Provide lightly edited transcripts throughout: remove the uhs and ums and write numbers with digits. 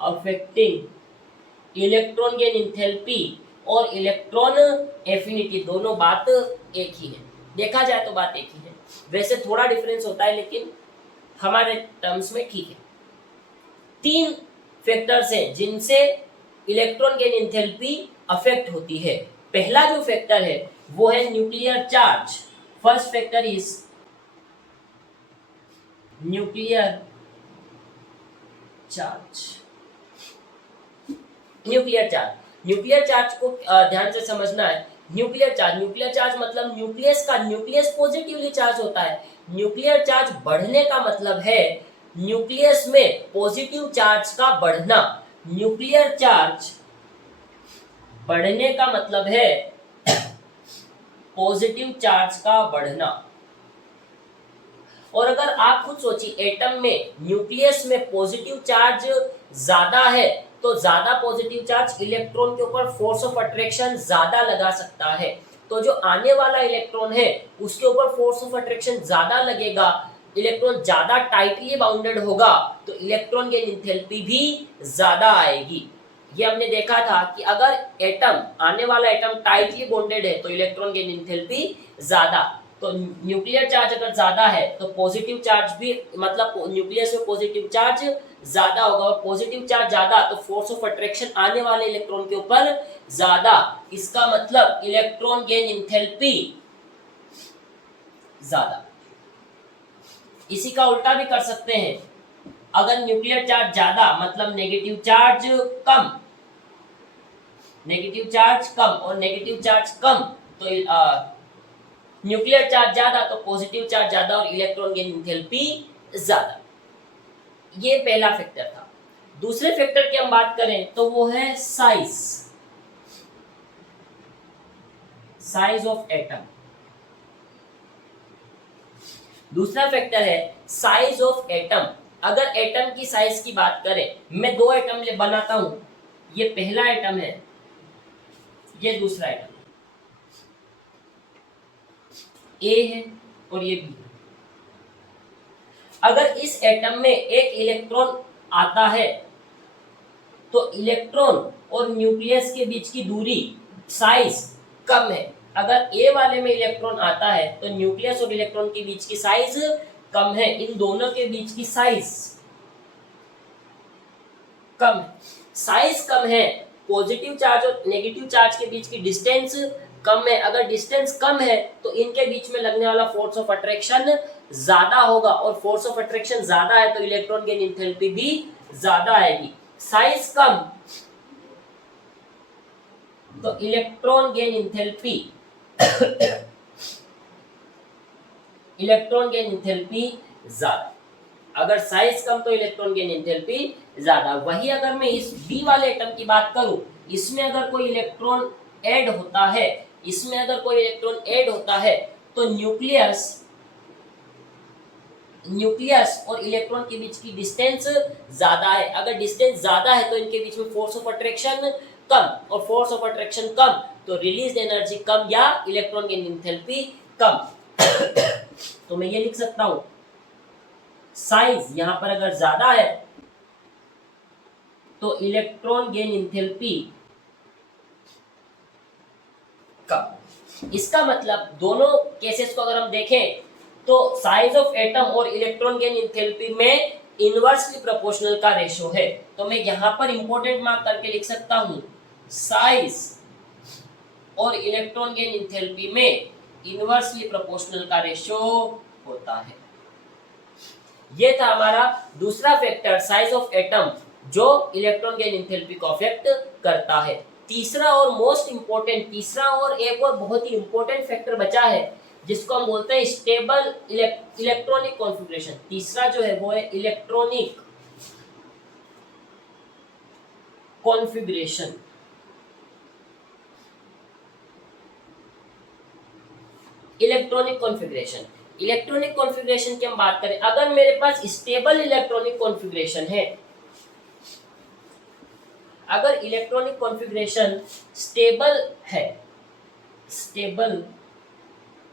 Affecting electron gain enthalpy और electron affinity, दोनों बात एक ही है। देखा जाए तो बात एक ही है, वैसे थोड़ा डिफरेंस होता है लेकिन हमारे टर्म्स में ठीक है। 3 फैक्टर्स हैं जिनसे इलेक्ट्रॉन गेन इंथैल्पी अफेक्ट होती है। पहला जो फैक्टर है वो है nuclear charge. First factor is nuclear charge. Nuclear charge को ध्यान से समझना है। न्यूक्लियर चार्ज मतलब न्यूक्लियस पॉजिटिवली चार्ज होता है। न्यूक्लियर चार्ज बढ़ने का मतलब है न्यूक्लियस में पॉजिटिव चार्ज का बढ़ना। न्यूक्लियर चार्ज बढ़ने का मतलब है पॉजिटिव चार्ज का बढ़ना। और अगर आप खुद सोचिए, एटम में न्यूक्लियस में पॉजिटिव चार्ज ज्यादा है तो ज्यादा पॉजिटिव चार्ज इलेक्ट्रॉन के ऊपर फोर्स ऑफ अट्रैक्शन ज्यादा लगा सकता है। तो जो आने वाला इलेक्ट्रॉन है उसके ऊपर फोर्स ऑफ अट्रैक्शन ज्यादा लगेगा, इलेक्ट्रॉन ज्यादा टाइटली बाउंडेड होगा तो इलेक्ट्रॉन गेन इंथैल्पी भी ज्यादा आएगी। ये हमने देखा था कि अगर आने वाला एटम टाइटली बॉन्डेड है तो इलेक्ट्रॉन गेन इंथैल्पी ज्यादा। तो न्यूक्लियर चार्ज अगर ज्यादा है तो पॉजिटिव चार्ज भी, मतलब न्यूक्लियस में पॉजिटिव चार्ज ज्यादा होगा, और पॉजिटिव चार्ज ज्यादा तो फोर्स ऑफ अट्रैक्शन आने वाले इलेक्ट्रॉन के ऊपर ज्यादा। इसका मतलब इलेक्ट्रॉन गेन इंथैल्पी ज्यादा। इसी का उल्टा भी कर सकते हैं, अगर न्यूक्लियर चार्ज ज्यादा मतलब नेगेटिव चार्ज कम और नेगेटिव चार्ज कम, तो न्यूक्लियर चार्ज ज्यादा तो पॉजिटिव चार्ज ज्यादा और इलेक्ट्रॉन गेन इंथैल्पी ज्यादा। ये पहला फैक्टर था। दूसरे फैक्टर की हम बात करें तो वो है साइज ऑफ एटम। दूसरा फैक्टर है साइज ऑफ एटम। अगर एटम की साइज की बात करें, मैं 2 एटम बनाता हूं, ये पहला एटम है, ये दूसरा एटम, ए है और ये बी। अगर इस एटम में एक इलेक्ट्रॉन आता है तो इलेक्ट्रॉन और न्यूक्लियस के बीच की दूरी, साइज कम है। अगर ए वाले में इलेक्ट्रॉन आता है तो न्यूक्लियस और इलेक्ट्रॉन के बीच की साइज कम है, इन दोनों के बीच की साइज कम है। साइज कम है, पॉजिटिव चार्ज और नेगेटिव चार्ज के बीच की डिस्टेंस कम है। अगर डिस्टेंस कम है तो इनके बीच में लगने वाला फोर्स ऑफ अट्रैक्शन ज्यादा होगा, और फोर्स ऑफ अट्रैक्शन ज्यादा है तो इलेक्ट्रॉन गेन इंथैल्पी भी ज्यादा आएगी। साइज कम तो इलेक्ट्रॉन गेन इंथैल्पी ज्यादा। अगर साइज कम तो इलेक्ट्रॉन गेन इंथैल्पी ज्यादा। वही अगर मैं इस बी वाले एटम की बात करूं, इसमें अगर कोई इलेक्ट्रॉन ऐड होता है तो न्यूक्लियस और इलेक्ट्रॉन के बीच की डिस्टेंस ज्यादा है। अगर डिस्टेंस ज्यादा है तो इनके बीच में फोर्स ऑफ अट्रैक्शन कम, और फोर्स ऑफ अट्रैक्शन कम तो रिलीज एनर्जी कम या इलेक्ट्रॉन गेन इंथैल्पी कम। तो मैं ये लिख सकता हूं, साइज यहां पर अगर ज्यादा है तो इलेक्ट्रॉन गेन इंथैल्पी कम। इसका मतलब दोनों केसेस को अगर हम देखें तो साइज ऑफ एटम और इलेक्ट्रॉन गेन इंथैल्पी में इनवर्सली प्रोपोर्शनल का रेशियो है। तो मैं यहां पर इंपॉर्टेंट मार्क करके लिख सकता हूं, साइज और इलेक्ट्रॉन गेन इंथैल्पी में इनवर्सली प्रोपोर्शनल का रेशियो होता है। ये था हमारा दूसरा फैक्टर, साइज ऑफ एटम, जो इलेक्ट्रॉन गेन इंथैल्पी को अफेक्ट करता है। तीसरा और एक और बहुत ही इंपॉर्टेंट फैक्टर बचा है जिसको हम बोलते हैं स्टेबल इलेक्ट्रॉनिक कॉन्फ़िगरेशन। तीसरा जो है वो है इलेक्ट्रॉनिक कॉन्फ़िगरेशन। इलेक्ट्रॉनिक कॉन्फ़िगरेशन की हम बात करें, अगर मेरे पास स्टेबल इलेक्ट्रॉनिक कॉन्फ़िगरेशन है, अगर electronic configuration stable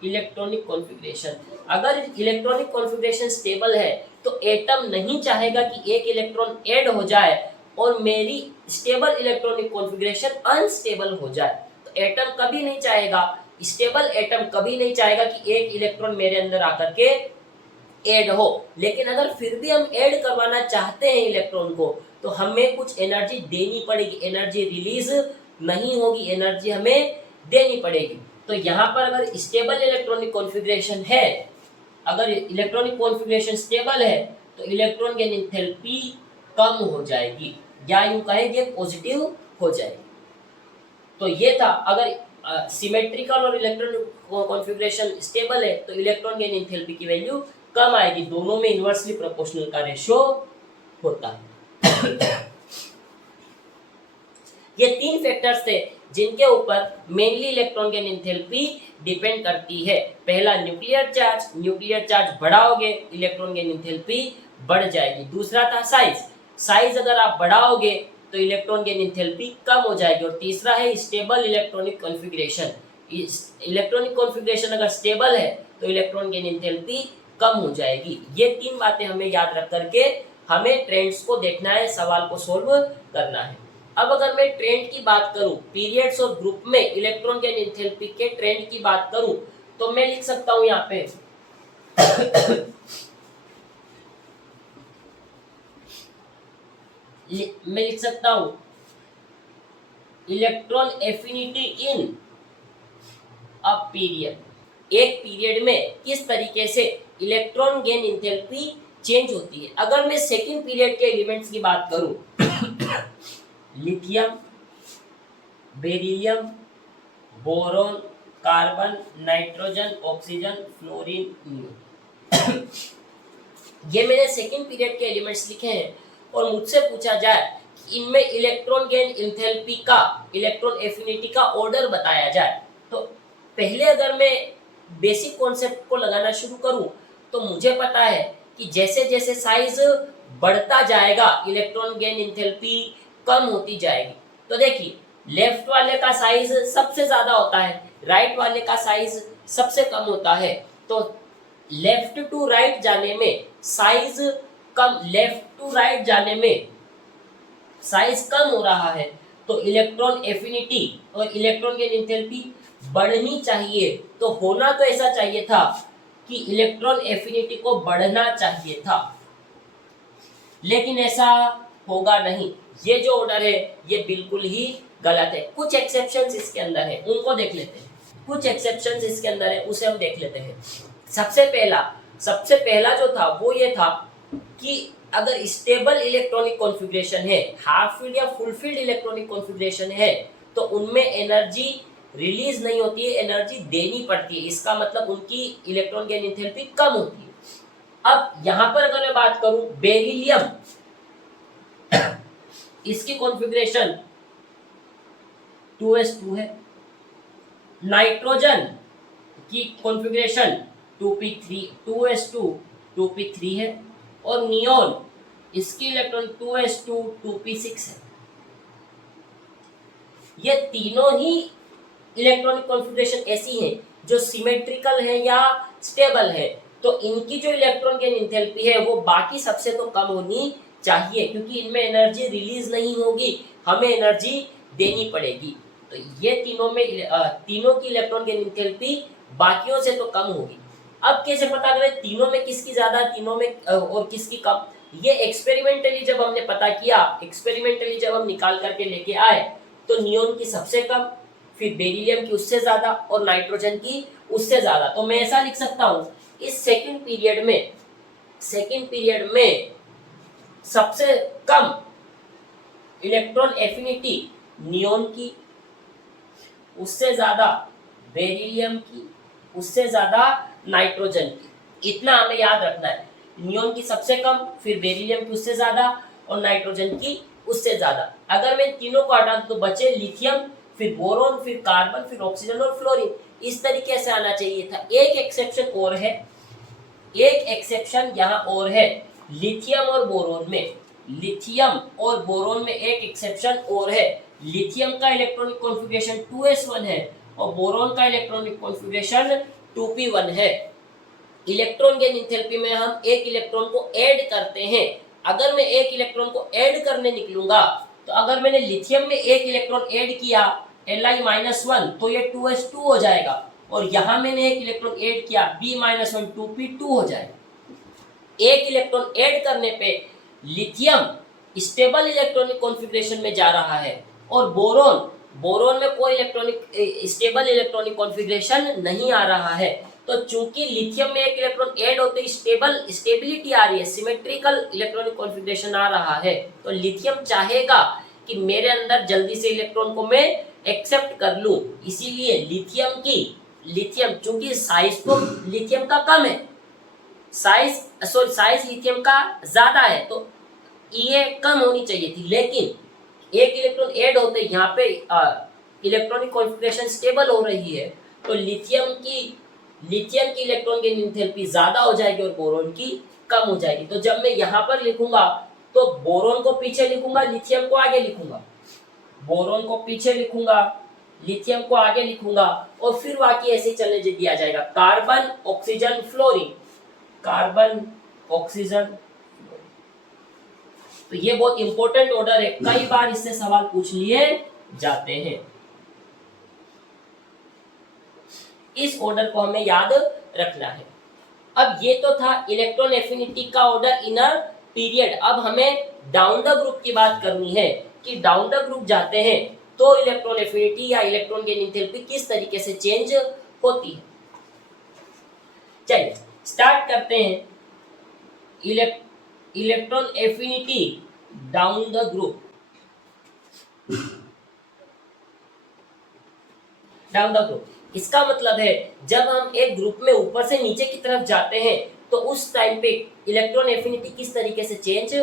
electronic configuration. अगर इलेक्ट्रॉनिक कॉन्फ़िगरेशन स्टेबल है तो एटम नहीं चाहेगा कि एक इलेक्ट्रॉन ऐड हो जाए और मेरी स्टेबल इलेक्ट्रॉनिक कॉन्फ़िगरेशन अनस्टेबल हो जाए। तो एटम कभी नहीं चाहेगा, स्टेबल एटम कभी नहीं चाहेगा कि एक इलेक्ट्रॉन मेरे अंदर आकर के ऐड हो। लेकिन अगर फिर भी हम ऐड करवाना चाहते हैं इलेक्ट्रॉन को तो हमें कुछ एनर्जी देनी पड़ेगी, एनर्जी रिलीज नहीं होगी, एनर्जी हमें देनी पड़ेगी। तो यहाँ पर अगर स्टेबल इलेक्ट्रॉनिक कॉन्फ़िगरेशन है, अगर इलेक्ट्रॉनिक कॉन्फ़िगरेशन स्टेबल है तो इलेक्ट्रॉन गेन एंथैल्पी कम हो जाएगी या यूं कहेंगे पॉजिटिव हो जाएगी। तो ये था, अगर सिमेट्रिकल और इलेक्ट्रॉनिक कॉन्फ़िगरेशन स्टेबल है तो इलेक्ट्रॉन गेन एंथैल्पी की वैल्यू कम आएगी। दोनों में इनवर्सली प्रोपोर्शनल का रेशियो होता है। ये 3 फैक्टर्स थे जिनके ऊपर mainly electron gain enthalpy depend करती है। पहला न्यूक्लियर चार्ज बढ़ाओगे इलेक्ट्रॉन गेन एंथैल्पी बढ़ जाएगी। दूसरा था साइज अगर आप बढ़ाओगे तो इलेक्ट्रॉन गेन एंथैल्पी कम हो जाएगी। और तीसरा है stable electronic configuration. Electronic configuration अगर स्टेबल है तो इलेक्ट्रॉन गेन एंथैल्पी कम हो जाएगी। ये 3 बातें हमें याद रख करके हमें ट्रेंड्स को देखना है, सवाल को सोल्व करना है। अब अगर मैं ट्रेंड की बात करूं, पीरियड्स और ग्रुप में इलेक्ट्रॉन गेन एंथैल्पी के ट्रेंड की बात करूं तो मैं लिख सकता हूं यहाँ पे मैं लिख सकता हूं electron affinity in a period. एक पीरियड में किस तरीके से इलेक्ट्रॉन गेन एंथैल्पी चेंज होती है। अगर मैं सेकंड पीरियड के एलिमेंट्स की बात करूं lithium, beryllium, boron, carbon, nitrogen, oxygen, fluorine, neon ये मैंने सेकंड पीरियड के एलिमेंट्स लिखे हैं। और मुझसे पूछा जाए कि इनमें इलेक्ट्रॉन गेन एंथैल्पी का, इलेक्ट्रॉन एफिनिटी का ऑर्डर बताया जाए तो पहले अगर मैं बेसिक कॉन्सेप्ट को लगाना शुरू करूं तो मुझे पता है कि जैसे जैसे साइज बढ़ता जाएगा इलेक्ट्रॉन गेन एंथैल्पी कम होती जाएगी। तो देखिए लेफ्ट वाले का साइज सबसे ज्यादा होता है, राइट वाले का साइज सबसे कम होता है। तो लेफ्ट टू राइट जाने में साइज कम, लेफ्ट टू राइट जाने में साइज कम हो रहा है तो इलेक्ट्रॉन एफिनिटी और इलेक्ट्रॉन गेन एंथैल्पी बढ़नी चाहिए। तो होना तो ऐसा चाहिए था कि इलेक्ट्रॉन एफिनिटी को बढ़ना चाहिए था, लेकिन ऐसा होगा नहीं। ये जो ऑर्डर है ये बिल्कुल ही गलत है। कुछ एक्सेप्शंस इसके अंदर है, उनको देख लेते हैं। कुछ एक्सेप्शंस इसके अंदर है, उसे हम देख लेते हैं। सबसे पहला जो था वो ये था कि अगर स्टेबल इलेक्ट्रॉनिक कॉन्फ़िगरेशन है, हाफ फील्ड या फुल फील्ड इलेक्ट्रॉनिक कॉन्फ़िगरेशन है तो उनमें एनर्जी रिलीज नहीं होती है, एनर्जी देनी पड़ती है। इसका मतलब उनकी इलेक्ट्रॉन गेन एंथैल्पी कम होती है। अब यहां पर अगर मैं बात करूं बेरिलियम, इसकी कॉन्फ़िगरेशन 2s2 है। नाइट्रोजन की कॉन्फ़िगरेशन 2p3 2s2 2p3 है। और नियोन इसकी इलेक्ट्रॉन 2s2 2p6 है। ये तीनों ही इलेक्ट्रॉनिक कॉन्फ़िगरेशन ऐसी हैं जो सिमेट्रिकल है या स्टेबल है। तो इनकी जो इलेक्ट्रॉन गेन एंथैल्पी है वो बाकी सबसे तो कम होनी चाहिए, क्योंकि इनमें एनर्जी रिलीज नहीं होगी, हमें एनर्जी देनी पड़ेगी। तो ये तीनों की इलेक्ट्रॉन गेन एंथैल्पी बाकियों से तो कम होगी। अब कैसे पता करें तीनों में किसकी ज्यादा, तीनों में और किसकी कम? ये एक्सपेरिमेंटली जब हमने पता किया, एक्सपेरिमेंटली जब हम निकाल करके लेके आए तो नियोन की सबसे कम, फिर बेरिलियम की उससे ज्यादा और नाइट्रोजन की उससे ज्यादा। तो मैं ऐसा लिख सकता हूं इस सेकंड पीरियड में सबसे कम इलेक्ट्रॉन एफिनिटी नियोन की, उससे ज्यादा बेरिलियम की, उससे ज्यादा नाइट्रोजन की। इतना हमें याद रखना है, नियोन की सबसे कम, फिर बेरिलियम की उससे ज्यादा और नाइट्रोजन की उससे ज्यादा। अगर मैं तीनों को हटा दूं तो बचे लिथियम, फिर बोरॉन, फिर कार्बन, फिर ऑक्सीजन और फ्लोरीन। इस तरीके से आना चाहिए था। एक एक्सेप्शन और है, एक एक्सेप्शन यहाँ और है लिथियम और बोरॉन में। लिथियम और बोरॉन में एक एक्सेप्शन और है। लिथियम का इलेक्ट्रॉनिक कॉन्फ़िगरेशन 2s1 है और बोरॉन का इलेक्ट्रॉनिक कॉन्फ़िगरेशन 2p1 है। इलेक्ट्रॉन गेन एंथैल्पी में हम एक इलेक्ट्रॉन को ऐड करते हैं। अगर मैं एक इलेक्ट्रॉन को ऐड करने निकलूंगा तो अगर मैंने लिथियम में एक इलेक्ट्रॉन ऐड किया Li-1 तो ये 2s2 हो जाएगा, और यहां मैंने एक इलेक्ट्रॉन ऐड किया B-1 2p2 हो जाएगा। एक इलेक्ट्रॉन ऐड करने पे लिथियम स्टेबल इलेक्ट्रॉनिक कॉन्फ़िगरेशन में जा रहा है, और बोरोन में कोई स्टेबल इलेक्ट्रॉनिक कॉन्फ़िगरेशन नहीं आ रहा है। तो चूंकि लिथियम में एक इलेक्ट्रॉन ऐड होते ही स्टेबिलिटी आ रही है, सिमेट्रिकल इलेक्ट्रॉनिक कॉन्फ़िगरेशन आ रहा है, तो लिथियम चाहेगा कि मेरे अंदर जल्दी से इलेक्ट्रॉन को मैं एक्सेप्ट कर लूं। इसीलिए लिथियम चूंकि साइज तो लिथियम का कम है, साइज लिथियम का ज्यादा है, तो ये कम होनी चाहिए थी, लेकिन एक इलेक्ट्रॉन ऐड होते यहाँ पे इलेक्ट्रॉनिक कॉन्फ़िगरेशन स्टेबल हो रही है, तो लिथियम की इलेक्ट्रॉन गेन एंथैल्पी ज्यादा हो जाएगी और बोरोन की कम हो जाएगी। तो जब मैं यहाँ पर लिखूंगा तो बोरोन को पीछे लिखूंगा, लिथियम को आगे लिखूंगा, बोरोन को पीछे लिखूंगा, लिथियम को आगे लिखूंगा, और फिर बाकी ऐसे चलने दिया जाएगा। Carbon oxygen fluorine, carbon oxygen. तो ये बहुत इंपॉर्टेंट ऑर्डर है, कई बार इससे सवाल पूछ लिए जाते हैं। इस ऑर्डर को हमें याद रखना है। अब ये तो था इलेक्ट्रॉन एफिनिटी का ऑर्डर इन अ पीरियड। अब हमें डाउन द ग्रुप की बात करनी है कि डाउन द ग्रुप जाते हैं तो इलेक्ट्रॉन एफिनिटी या इलेक्ट्रॉन गेन एंथैल्पी किस तरीके से चेंज होती है। चलिए स्टार्ट करते हैं। Electron affinity down the group. Down the group इसका मतलब है जब हम एक ग्रुप में ऊपर से नीचे की तरफ जाते हैं तो उस टाइम पे इलेक्ट्रॉन एफिनिटी किस तरीके से चेंज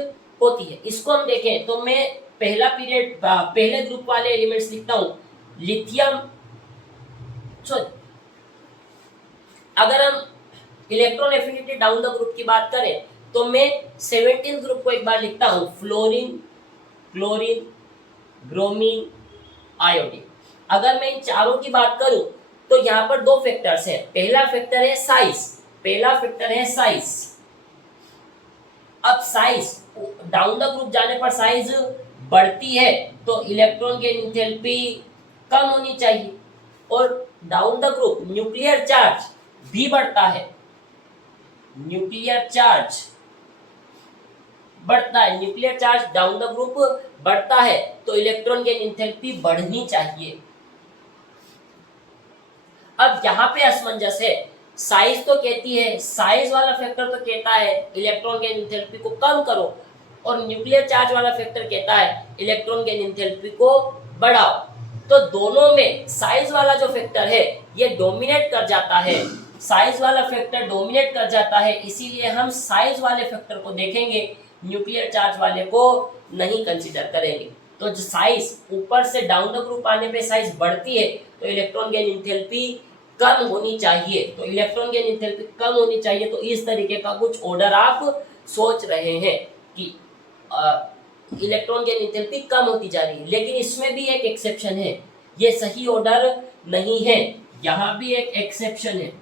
होती है। इसको हम देखें तो मैं पहले ग्रुप वाले एलिमेंट्स लिखता हूं। लिथियम, अगर हम electron affinity down the group की बात करें तो मैं 17 ग्रुप को एक बार लिखता हूं। Fluorine, chlorine, bromine, iodine. अगर मैं इन चारों की बात करूं तो यहाँ पर दो फैक्टर्स हैं। पहला फैक्टर है साइज। अब साइज डाउन द ग्रुप जाने पर साइज बढ़ती है तो इलेक्ट्रॉन गेन एंथैल्पी कम होनी चाहिए, और down the group nuclear charge भी बढ़ता है। Nuclear charge down the group बढ़ता है तो इलेक्ट्रॉन गेन एंथैल्पी बढ़नी चाहिए। अब यहाँ पे असमंजस है। साइज तो कहती है, साइज वाला फैक्टर तो कहता है इलेक्ट्रॉन गेन एंथैल्पी को कम करो, और न्यूक्लियर चार्ज वाला फैक्टर कहता है इलेक्ट्रॉन गेन एंथैल्पी को बढ़ाओ। तो दोनों में साइज वाला जो फैक्टर है ये डोमिनेट कर जाता है। इसीलिए हम साइज वाले फैक्टर को देखेंगे, न्यूक्लियर चार्ज वाले को नहीं कंसीडर करेंगे। तो जो साइज ऊपर से डाउन द ग्रुप आने पे साइज बढ़ती है तो इलेक्ट्रॉन गेन एंथैल्पी कम होनी चाहिए। तो इस तरीके का कुछ ऑर्डर आप सोच रहे हैं कि इलेक्ट्रॉन गेन एंथैल्पी कम होती जा रही है, लेकिन इसमें भी एक एक्सेप्शन है। ये सही ऑर्डर नहीं है, यहाँ भी एक एक्सेप्शन है।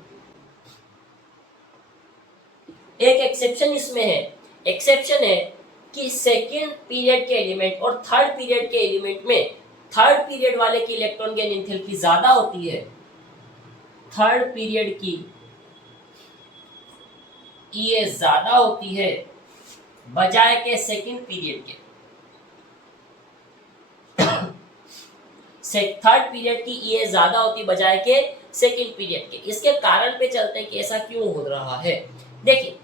एक एक्सेप्शन इसमें है। एक्सेप्शन है कि सेकेंड पीरियड के एलिमेंट और थर्ड पीरियड के एलिमेंट में थर्ड पीरियड वाले की इलेक्ट्रॉन गेन एंथैल्पी ज्यादा होती है। थर्ड पीरियड की ये ज्यादा होती है बजाय के सेकेंड पीरियड के। थर्ड पीरियड की ये ज्यादा होती बजाय के सेकेंड पीरियड के। इसके कारण पे चलते हैं कि ऐसा क्यों हो रहा है। देखिए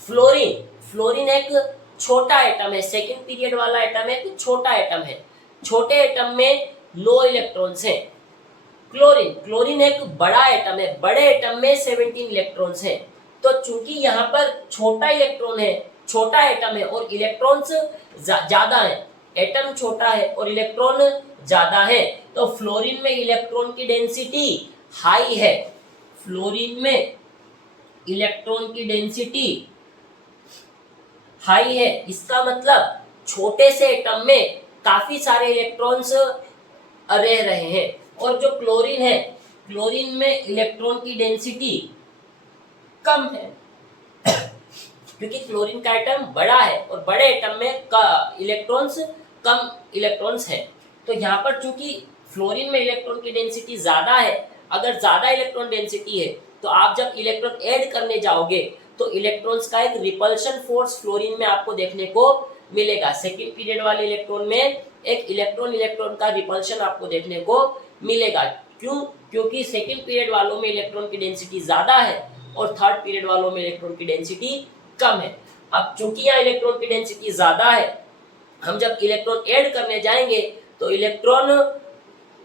फ्लोरीन एक छोटा एटम है, सेकेंड पीरियड वाला एटम है, एक छोटा एटम है। छोटे एटम में 9 इलेक्ट्रॉन्स हैं। क्लोरीन एक बड़ा एटम है, बड़े एटम में 17 इलेक्ट्रॉन्स हैं। तो चूंकि यहाँ पर छोटा एटम है और इलेक्ट्रॉन्स ज्यादा हैं, एटम छोटा है और इलेक्ट्रॉन ज्यादा है, तो फ्लोरीन में इलेक्ट्रॉन की डेंसिटी हाई है। इसका मतलब छोटे से एटम में काफी सारे इलेक्ट्रॉन्स रह रहे हैं। और जो क्लोरीन है क्लोरीन में इलेक्ट्रॉन की डेंसिटी कम है क्योंकि क्लोरीन का एटम बड़ा है और बड़े एटम में इलेक्ट्रॉन्स कम इलेक्ट्रॉन्स है। तो यहाँ पर चूंकि फ्लोरीन में इलेक्ट्रॉन की डेंसिटी ज्यादा है, अगर ज्यादा इलेक्ट्रॉन डेंसिटी है तो आप जब इलेक्ट्रॉन ऐड करने जाओगे तो इलेक्ट्रॉन्स का एक रिपल्शन फोर्स फ्लोरीन में आपको देखने को मिलेगा। सेकेंड पीरियड वाले इलेक्ट्रॉन में एक इलेक्ट्रॉन इलेक्ट्रॉन का रिपल्शन आपको देखने को मिलेगा। क्यों? क्योंकि सेकेंड पीरियड वालों में इलेक्ट्रॉन की डेंसिटी ज्यादा है और थर्ड पीरियड वालों में इलेक्ट्रॉन की डेंसिटी कम है। अब चूंकि यहाँ इलेक्ट्रॉन की डेंसिटी ज्यादा है, हम जब इलेक्ट्रॉन ऐड करने जाएंगे तो इलेक्ट्रॉन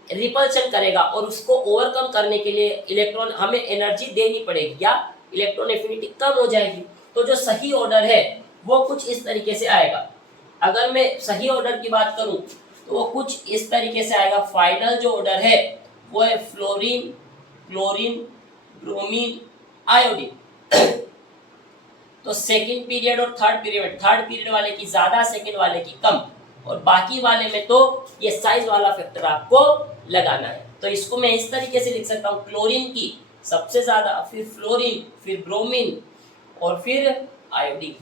रिपल्शन करेगा और उसको ओवरकम करने के लिए इलेक्ट्रॉन हमें एनर्जी देनी पड़ेगी या इलेक्ट्रॉन एफिनिटी कम हो जाएगी। तो जो सही ऑर्डर है वो कुछ इस तरीके से आएगा। अगर मैं सही ऑर्डर की बात करूं तो वो कुछ इस तरीके से आएगा। फाइनल जो ऑर्डर है वो है फ्लोरीन, क्लोरीन, ब्रोमीन, आयोडीन। तो सेकंड पीरियड और थर्ड पीरियड वाले की ज्यादा, सेकंड वाले की कम, और बाकी वाले में तो ये साइज वाला फैक्टर आपको लगाना है। तो इसको मैं इस तरीके से लिख सकता हूँ, क्लोरीन की सबसे ज्यादा, फिर फ्लोरीन, फिर ब्रोमीन और फिर आयोडीन।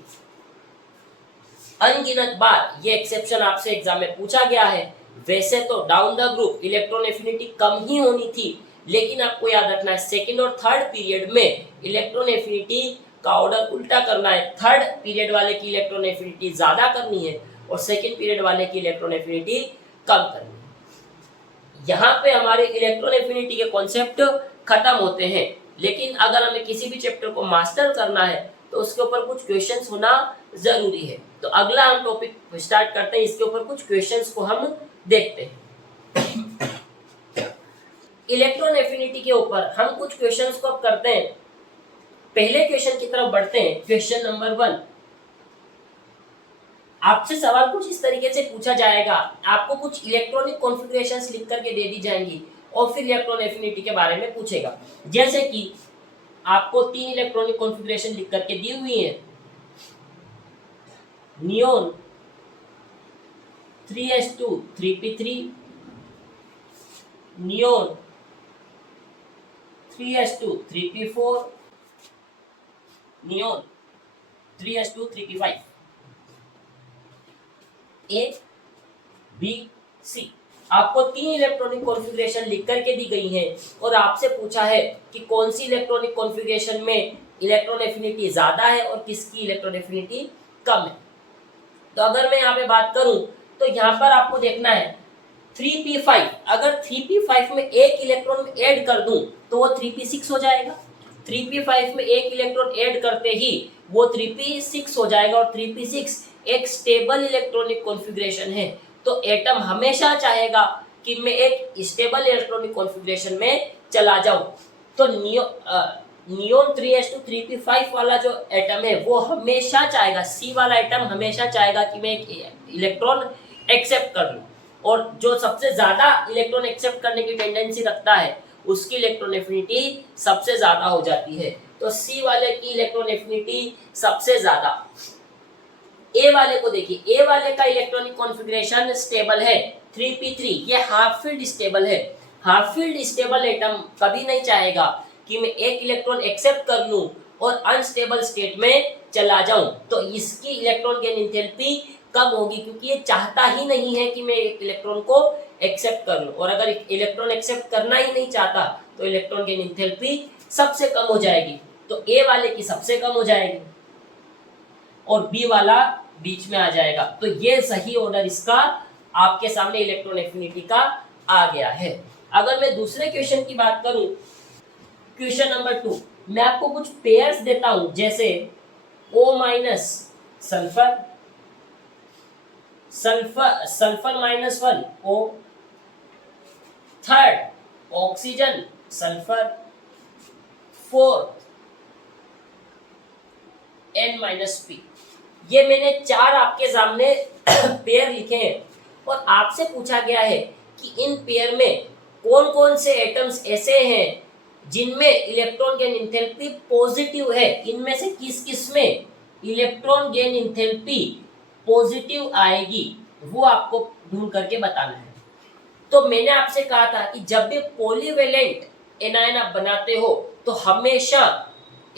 अनगिनत बार ये एक्सेप्शन आपसे एग्जाम में पूछा गया है। वैसे तो down the group electron affinity कम ही होनी थी, लेकिन आपको याद रखना है सेकंड और थर्ड पीरियड में इलेक्ट्रॉन एफिनिटी का ऑर्डर उल्टा करना है। थर्ड पीरियड वाले की इलेक्ट्रॉन एफिनिटी ज्यादा करनी है और सेकंड पीरियड वाले की इलेक्ट्रॉन एफिनिटी कम करनी है। यहाँ पे हमारे इलेक्ट्रॉन एफिनिटी के कॉन्सेप्ट खत्म होते हैं, लेकिन अगर हमें किसी भी चैप्टर को मास्टर करना है तो उसके ऊपर कुछ क्वेश्चंस होना जरूरी है। तो अगला हम टॉपिक स्टार्ट करते हैं, इसके ऊपर कुछ क्वेश्चंस को हम देखते हैं। इलेक्ट्रॉन एफिनिटी के ऊपर हम कुछ क्वेश्चंस को अब करते हैं। पहले क्वेश्चन की तरफ बढ़ते हैं। क्वेश्चन नंबर 1, आपसे सवाल कुछ इस तरीके से पूछा जाएगा, आपको कुछ इलेक्ट्रॉनिक कॉन्फ़िगरेशंस लिख करके दे दी जाएंगी और फिर इलेक्ट्रॉन एफिनिटी के बारे में पूछेगा। जैसे कि आपको 3 इलेक्ट्रॉनिक कॉन्फ़िगरेशन लिख करके दी हुई है। Neon 3s2 3p3, neon 3s2 3p4, neon 3s2 3p5। ए, बी, सी आपको 3 इलेक्ट्रॉनिक कॉन्फ़िगरेशन लिख करके दी गई है और आपसे पूछा है कि कौन सी इलेक्ट्रॉनिक कॉन्फ़िगरेशन में इलेक्ट्रॉन एफिनिटी ज्यादा है और किसकी इलेक्ट्रॉन एफिनिटी कम है। तो अगर मैं यहाँ पे बात करूं तो यहाँ पर आपको देखना है 3p5, अगर 3p5 में एक इलेक्ट्रॉन ऐड कर दूं तो वो 3p6 हो जाएगा। 3p5 में एक इलेक्ट्रॉन ऐड करते ही वो 3p6 हो जाएगा और 3p6 एक स्टेबल इलेक्ट्रॉनिक कॉन्फ़िगरेशन है। तो एटम हमेशा चाहेगा कि मैं एक स्टेबल इलेक्ट्रॉनिक कॉन्फ़िगरेशन में चला जाऊं। तो नियोन 3s2 3p5 वाला जो एटम है वो हमेशा चाहेगा, सी वाला एटम हमेशा चाहेगा कि मैं एक इलेक्ट्रॉन एक्सेप्ट कर लूं, और जो सबसे ज्यादा इलेक्ट्रॉन एक्सेप्ट करने की टेंडेंसी रखता है उसकी इलेक्ट्रॉन एफिनिटी सबसे ज्यादा हो जाती है। तो सी वाले की इलेक्ट्रॉन एफिनिटी सबसे ज्यादा। ए वाले को देखिए, ए वाले का इलेक्ट्रॉनिक कॉन्फ़िगरेशन स्टेबल है 3p3, ये हाफ फील्ड स्टेबल है। हाफ फील्ड स्टेबल एटम कभी नहीं चाहेगा कि मैं एक इलेक्ट्रॉन एक्सेप्ट कर लूं और अनस्टेबल स्टेट में चला जाऊं। तो इसकी इलेक्ट्रॉन गेन एंथैल्पी कम होगी क्योंकि ये चाहता ही नहीं है कि मैं एक इलेक्ट्रॉन को एक्सेप्ट कर लूं, और अगर इलेक्ट्रॉन एक्सेप्ट करना ही नहीं चाहता तो इलेक्ट्रॉन गेन एंथैल्पी सबसे कम हो जाएगी। तो ए वाले की सबसे कम हो जाएगी और बी वाला बीच में आ जाएगा। तो ये सही ऑर्डर इसका आपके सामने इलेक्ट्रॉन एफिनिटी का आ गया है। अगर मैं दूसरे क्वेश्चन की बात करूं, क्वेश्चन नंबर 2, मैं आपको कुछ पेयर्स देता हूं, जैसे O- sulphur, sulphur -1 O, third oxygen sulphur, fourth N-P। ये मैंने 4 आपके सामने पेयर लिखे हैं और आपसे पूछा गया है कि इन पेयर में कौन कौन से एटम्स ऐसे हैं जिनमें इलेक्ट्रॉन गेन एंथैल्पी पॉजिटिव है। इनमें से किस किस में इलेक्ट्रॉन गेन एंथैल्पी पॉजिटिव आएगी वो आपको ढूंढ करके बताना है। तो मैंने आपसे कहा था कि जब भी पॉलीवेलेंट एनायन आप बनाते हो तो हमेशा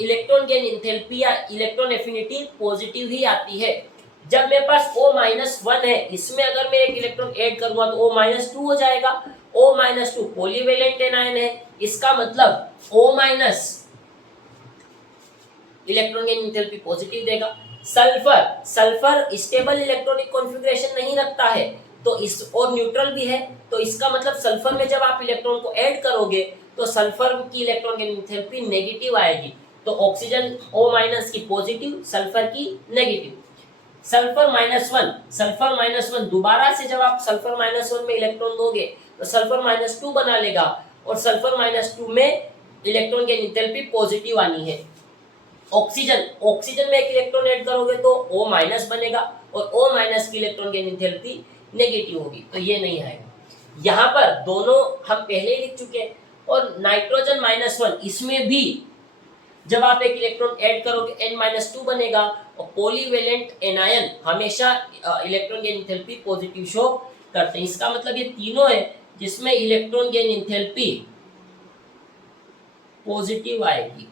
इलेक्ट्रॉन गेन इंथैल्पी या इलेक्ट्रॉन एफिनिटी पॉजिटिव ही आती है। जब मेरे पास O-1 है, इसमें अगर मैं एक इलेक्ट्रॉन ऐड करूंगा तो O-2 हो जाएगा। O-2 पॉलीवेलेंट एनायन है, इसका मतलब O- electron gain enthalpy positive देगा। सल्फर स्टेबल इलेक्ट्रॉनिक कॉन्फ़िगरेशन नहीं रखता है, तो इस और न्यूट्रल भी है, तो इसका मतलब सल्फर में जब आप इलेक्ट्रॉन को ऐड करोगे तो सल्फर की इलेक्ट्रॉन गेन इंथैल्पी नेगेटिव आएगी। तो ऑक्सीजन O- की पॉजिटिव, सल्फर की नेगेटिव। सल्फर माइनस वन दोबारा से जब आप सल्फर -1 में इलेक्ट्रॉन दोगे तो सल्फर -2 बना लेगा, और सल्फर -2 में इलेक्ट्रॉन गेन इंथैल्पी पॉजिटिव आनी है। ऑक्सीजन में एक इलेक्ट्रॉन ऐड करोगे तो O- बनेगा, और O- की इलेक्ट्रॉन गेन इंथैल्पी नेगेटिव होगी, तो ये नहीं आएगा। यहाँ पर दोनों हम पहले ही लिख चुके हैं। और नाइट्रोजन -1, इसमें भी जब आप एक इलेक्ट्रॉन ऐड करोगे N-2 बनेगा, और पॉलीवेलेंट एनायन हमेशा electron gain enthalpy positive show करते हैं। इसका मतलब ये तीनों है जिसमें इलेक्ट्रॉन गेन इंथैल्पी पॉजिटिव आएगी।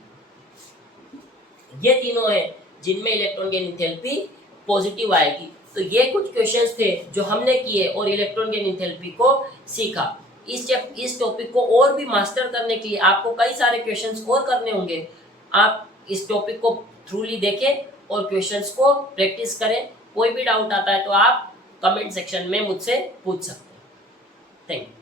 ये तीनों है जिनमें इलेक्ट्रॉन गेन इंथैल्पी पॉजिटिव आएगी। तो ये कुछ क्वेश्चंस थे जो हमने किए और इलेक्ट्रॉन गेन इंथैल्पी को सीखा। इस टॉपिक को और भी मास्टर करने के लिए आपको कई सारे क्वेश्चंस और करने होंगे। आप इस टॉपिक को थ्रूली देखें और क्वेश्चंस को प्रैक्टिस करें। कोई भी डाउट आता है तो आप कमेंट सेक्शन में मुझसे पूछ सकते हैं। Thank you.